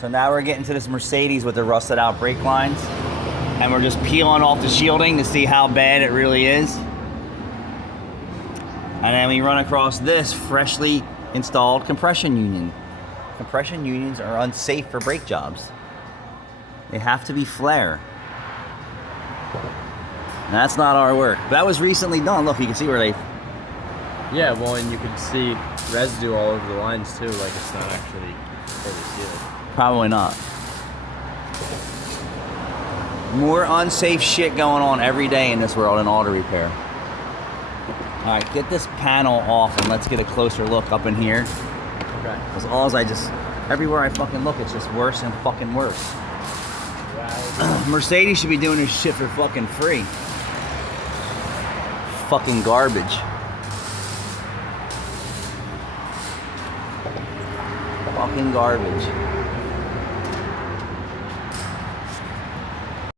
So now we're getting to this Mercedes with the rusted out brake lines. And we're just peeling off the shielding to see how bad it really is. And then we run across this freshly installed compression union. Compression unions are unsafe for brake jobs. They have to be flare. And that's not our work. That was recently done. Look, you can see where they... Yeah, well, and you can see residue all over the lines too, like it's not actually fully sealed. Probably not. More unsafe shit going on every day in this world in auto repair. All right, get this panel off and let's get a closer look up in here. Okay. Because everywhere I fucking look, it's just worse and fucking worse. Wow. Mercedes should be doing this shit for fucking free. Fucking garbage. Fucking garbage.